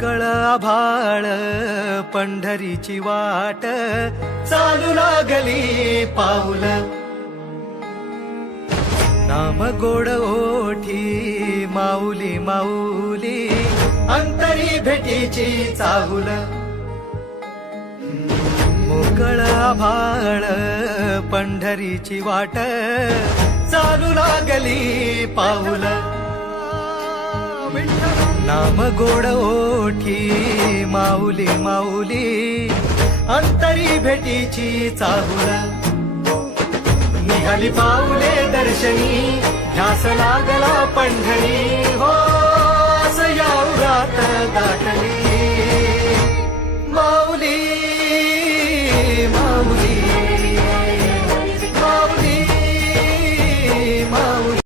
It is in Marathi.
मोकळ आभाळ पंढरीची वाट चालू लागली पाऊल नाम गोड ओठी माऊली माऊली अंतरी भेटीची चाहुल मोकळ आभाळ पंढरीची वाट चालू लागली पाऊल नाम गोड ओठी माऊली माऊली अंतरी भेटीची चाहुल निघाली पाऊले दर्शनी ध्यास लागला पंढरी हो असं या उरात दाटली माऊली